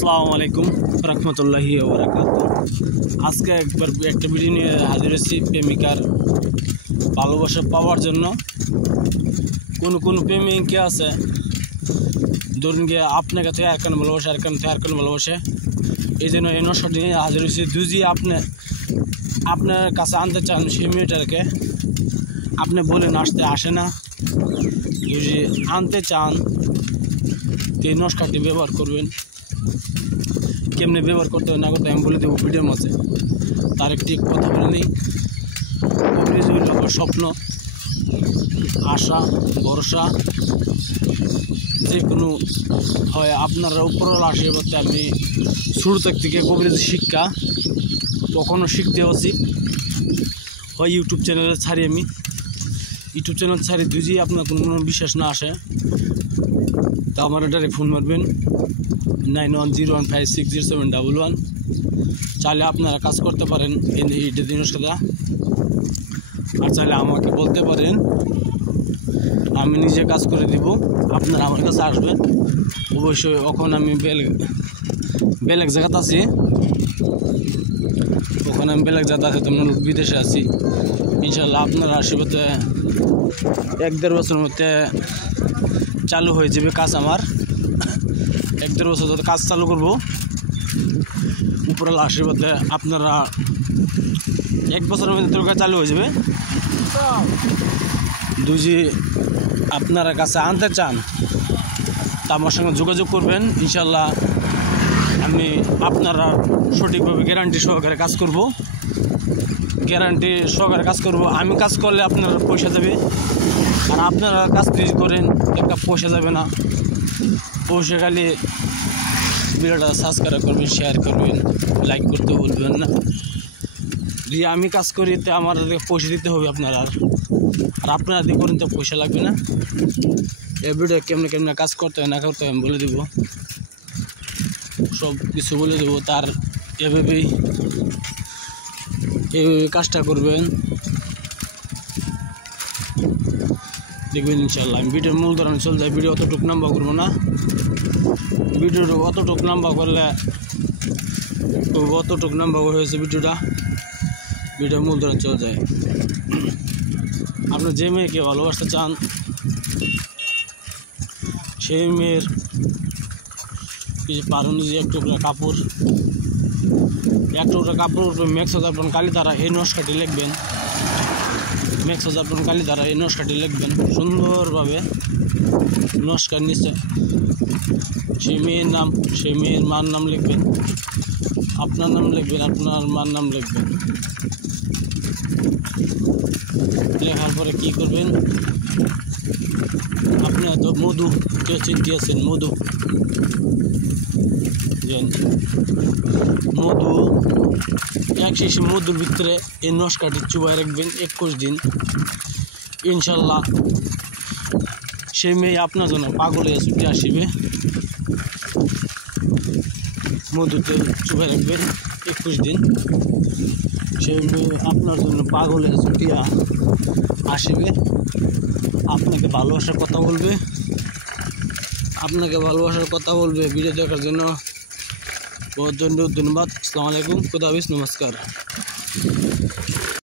আসসালামু আলাইকুম রহমতুল্লাহি ওয়া বারাকাতুহু। আজকে একটা ভিডিও নিয়ে হাজির হয়েছি প্রেমিকার ভালোবাসা পাওয়ার জন্য। কোন প্রেমিকা আছে ধরুন গিয়ে আপনাকে থেকে আরেকখান ভালোবাসে, আরেকখান ভালোবাসে, এই জন্য এই নশাটি নিয়ে হাজির হয়েছি। যদি আপনার কাছে আনতে চান সেই মেয়েটাকে, আপনি বলেন আসে না। যদি আনতে চান এই নস্কাটি ব্যবহার করবেন। কেমনে ব্যবহার করতে হবে না করতে আমি বলে দেবো ভিডিওর মাঝে। তার একটি কথা বলে নিই, স্বপ্ন, আশা, ভরসা যে কোনো হয় আপনারা উপরওয়ালা আশীর্বাদে আমি শুরু থেকে কবিরাজি শিক্ষা তখনও শিখতে আছি। হয় ইউটিউব চ্যানেলে ছাড়ি, আমি ইউটিউব চ্যানেল ছাড়ি। যদি আপনার কোনো বিশ্বাস না আসে তা আমার এটারে ফোন মারবেন 9101560711। চাইলে আপনারা কাজ করতে পারেন এইটা দিনের সাথে, আর চাইলে আমাকে বলতে পারেন, আমি নিজে কাজ করে দিব। আপনারা আমার কাছে আসবেন অবশ্যই। ওখানে আমি বেলেগ জায়গাতে আছি, ওখানে আমি বেলেগ জায়গাতে আছি, তোমরা বিদেশে আছি। ইনশাল্লাহ আপনার আশীর্বাদে 1-1.5 বছরের মধ্যে চালু হয়ে যাবে কাজ। আমার 1-1.5 বছর ধরে কাজ চালু করব উপরের আশীর্বাদে। আপনারা 1 বছরের মধ্যে তোর কাজ চালু হয়ে যাবে। যদি আপনারা কাছে আনতে চান তা আমার সঙ্গে যোগাযোগ করবেন। ইনশাল্লাহ আমি আপনারা সঠিকভাবে গ্যারান্টি সহকারে কাজ করব। আমি কাজ করলে আপনারা পয়সা দেবে, আর আপনারা কাজ যদি করেন একটা পয়সা যাবে না। পয়সা খালি ভিডিওটা সাবস্ক্রাইব করবেন, শেয়ার করবেন, লাইক করতে বলবেন না। যদি আমি কাজ করি তো আমার পয়সা দিতে হবে আপনারা, আর আপনারা দিয়ে করেন তো পয়সা লাগবে না। এই ভিডিও কেমনে কাজ করতে হয় না করতে হয় আমি বলে দেবো, সব কিছু বলে দেবো। তার এভাবেই কাজটা করবেন, দেখবেন ইনশাল্লাহ। আমি ভিডিওর মূল ধরনে চলে যায়, ভিডিও অতটুকু লম্বা করবো না। ভিডিওর অতটুকু লম্বা করলে অতটুকু লম্বা হয়েছে ভিডিও মূল ধরনে চলে যায়। আপনি যে মেয়েকে ভালোবাসতে চান সেই মেয়ের পারুন যে এক টুকরা কাপড় উপরে মেক্স জাফরান কালি দ্বারা এই নস্কাটি লিখবেন। মেক্স জাফরান কালি দ্বারা এই নস্কাটি লিখবেন সুন্দরভাবে। নস্কার নিচে সেই মেয়ের নাম, সেই মেয়ের মার নাম লিখবেন, আপনার নাম লিখবেন, আপনার মার নাম লিখবেন। লেখার পরে কী করবেন, আপনি হয়তো মধু কেউ চিনতে আছেন, মধু 1 শিশি মধুর ভিতরে এই নস্কাটি চুবাই রাখবেন 21 দিন। ইনশাল্লাহ সেই মেয়ে আপনার জন্য পাগল হয়ে ছুটে আসবে। মধুতে চুবাই রাখবেন 21 দিন, সেই মেয়ে আপনার জন্য পাগল হয়ে ছুটিয়া আসবে। আপনাকে ভালোবাসার কথা বলবে। ভিডিও দেখার জন্য बहुत धन्यवाद। अस्सलाम वालेकुम, खुदा हाफिज़, नमस्कार।